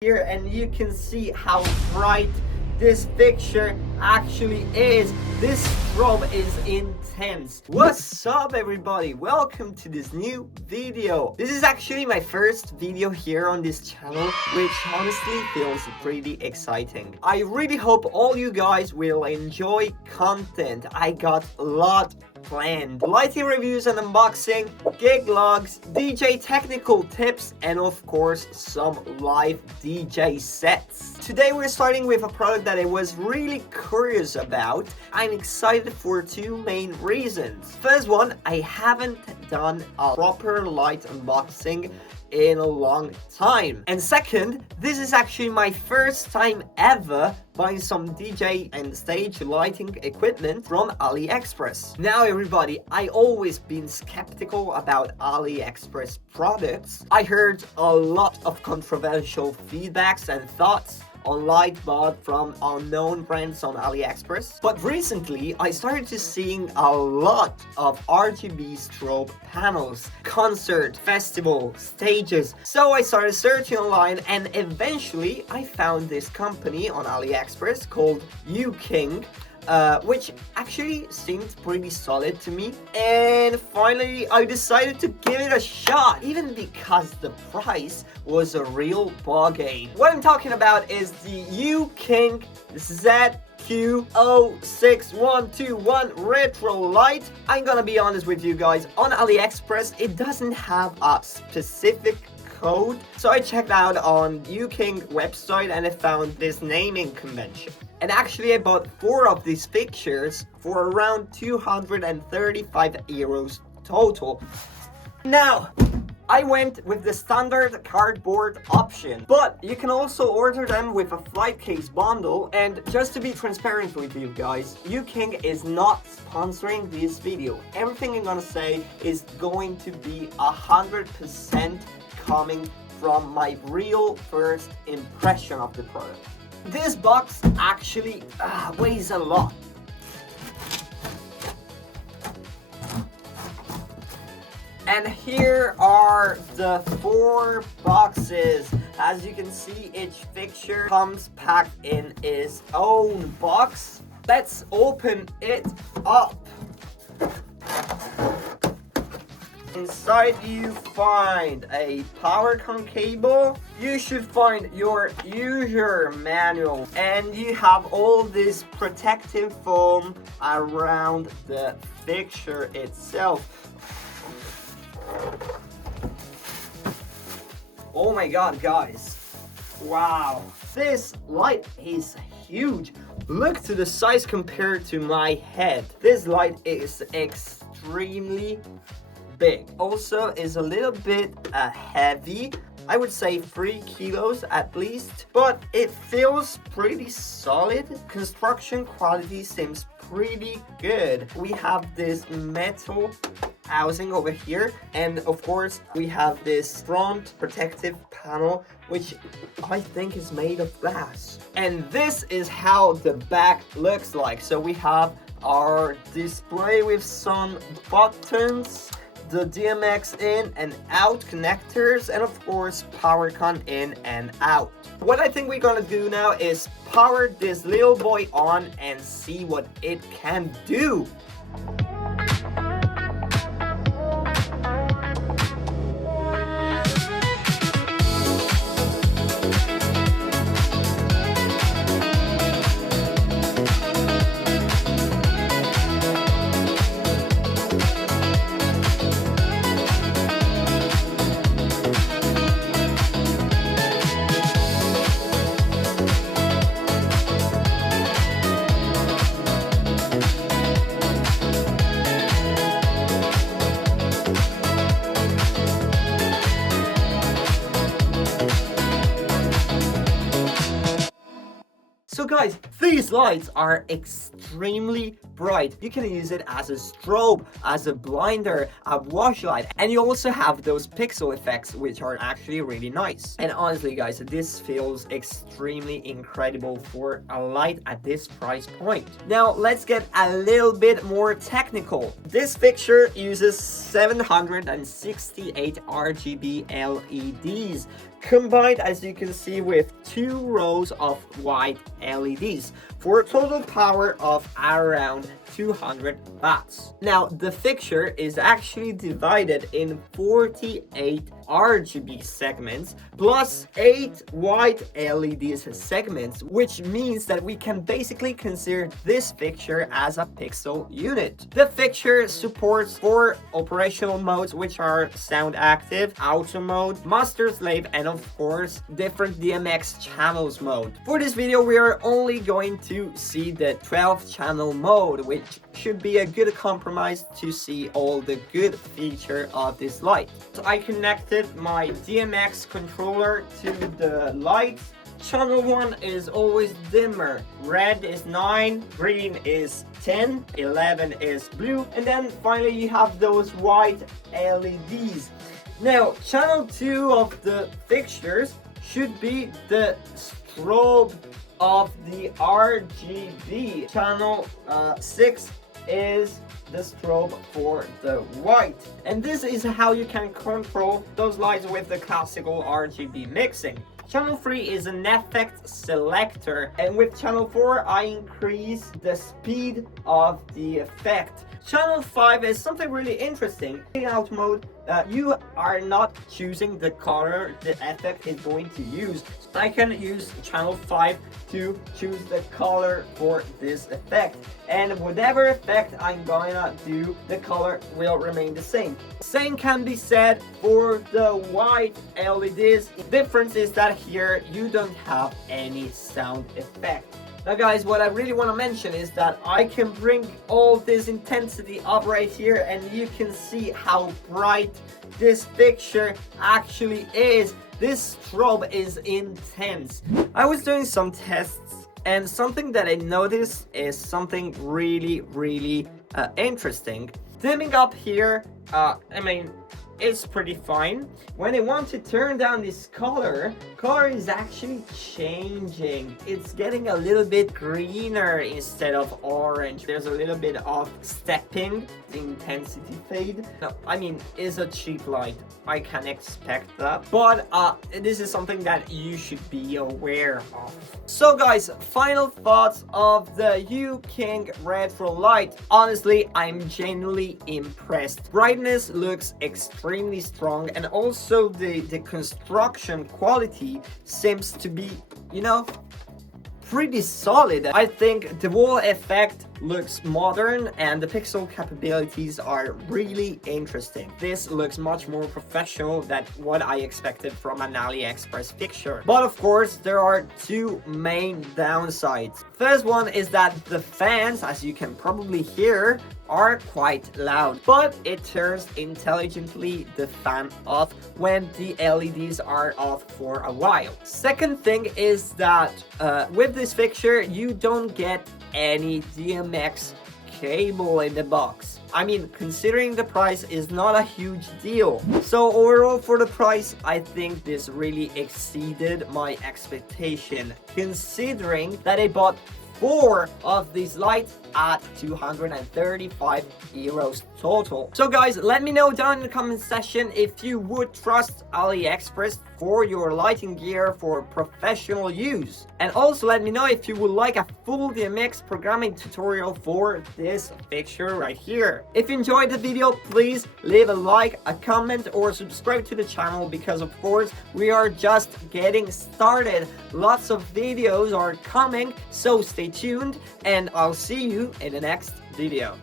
here, and you can see how bright this fixture actually is. This strobe is intense. What's up everybody? Welcome to this new video. This is actually my first video here on this channel, which honestly feels pretty exciting. I really hope all you guys will enjoy content. I got a lot planned. Lighting reviews and unboxing, gig logs, DJ technical tips, and of course some live DJ sets. Today we're starting with a product that I was really curious about. I'm excited for two main reasons. First one, I haven't done a proper light unboxing in a long time. And second, this is actually my first time ever buying some DJ and stage lighting equipment from AliExpress. Now everybody, I always been skeptical about AliExpress products. I heard a lot of controversial feedbacks and thoughts on light bought from unknown brands on AliExpress. But recently, I started to seeing a lot of RGB strobe panels, concert, festival, stages. So I started searching online and eventually I found this company on AliExpress called UKING, which actually seemed pretty solid to me. And finally, I decided to give it a shot, even because the price was a real bargain. What I'm talking about is the UKING ZQ06121 Retro Light. I'm gonna be honest with you guys, on AliExpress, it doesn't have a specific code. So I checked out on UKING website and I found this naming convention. And actually I bought 4 of these fixtures for around 235 euros total. Now, I went with the standard cardboard option, but you can also order them with a flight case bundle. And just to be transparent with you guys, UKING is not sponsoring this video. Everything I'm gonna say is going to be 100% coming from my real first impression of the product. This box actually weighs a lot. And here are the 4 boxes. As you can see, each fixture comes packed in its own box. Let's open it up. Inside you find a PowerCON cable. You should find your user manual, and you have all this protective foam around the fixture itself. Oh my god, guys. Wow. This light is huge. Look to the size compared to my head. This light is extremely big. Also is a little bit heavy. I would say 3 kilos at least, but it feels pretty solid. Construction quality seems pretty good. We have this metal housing over here, and of course we have this front protective panel, which I think is made of glass. And this is how the back looks like. So we have our display with some buttons, the DMX in and out connectors, and of course PowerCON in and out. What I think we're gonna do now is power this little boy on and see what it can do. So guys, these lights are extremely bright. You can use it as a strobe, as a blinder, a wash light, and you also have those pixel effects, which are actually really nice. And honestly guys, this feels extremely incredible for a light at this price point. Now let's get a little bit more technical. This fixture uses 768 RGB LEDs combined, as you can see, with 2 rows of white LEDs for a total power of around 200 watts. Now, the fixture is actually divided in 48 RGB segments plus 8 white LEDs segments, which means that we can basically consider this fixture as a pixel unit. The fixture supports 4 operational modes, which are sound active, auto mode, master slave, and of course different DMX channels mode. For this video we are only going to see the 12 channel mode, which should be a good compromise to see all the good feature of this light. So I connected my DMX controller to the light. Channel 1 is always dimmer. Red is 9, green is 10, 11 is blue, and then finally you have those white LEDs. Now, channel 2 of the fixtures should be the strobe of the RGB. Channel 6 is the strobe for the white. And this is how you can control those lights with the classical RGB mixing. Channel 3 is an effect selector, and with channel 4 I increase the speed of the effect. Channel 5 is something really interesting. In auto mode, you are not choosing the color the effect is going to use. I can use channel 5 to choose the color for this effect, and whatever effect I'm gonna do, the color will remain the same. Same can be said for the white LEDs. The difference is that here you don't have any sound effect. Now guys, what I really want to mention is that I can bring all this intensity up right here, and you can see how bright this picture actually is. This strobe is intense. I was doing some tests, and something that I noticed is something really interesting. Dimming up here, it's pretty fine. When I want to turn down this color is actually changing. It's getting a little bit greener instead of orange. There's a little bit of stepping, the intensity fade. No, it's a cheap light. I can expect that. But this is something that you should be aware of. So guys, final thoughts of the U'King Retro Light. Honestly, I'm genuinely impressed. Brightness looks extremely strong, and also the construction quality seems to be, pretty solid. I think the wall effect looks modern, and the pixel capabilities are really interesting. This looks much more professional than what I expected from an AliExpress fixture. But of course, there are 2 main downsides. First one is that the fans, as you can probably hear, are quite loud, but it turns intelligently the fan off when the LEDs are off for a while. Second thing is that with this fixture you don't get any DMX cable in the box. Considering the price is not a huge deal. So overall, for the price, I think this really exceeded my expectation, considering that I bought 4 of these lights at 235 euros total. So guys, let me know down in the comment section if you would trust AliExpress for your lighting gear for professional use. And also let me know if you would like a full DMX programming tutorial for this fixture right here. If you enjoyed the video, please leave a like, a comment, or subscribe to the channel, because of course we are just getting started. Lots of videos are coming, so stay tuned, and I'll see you in the next video.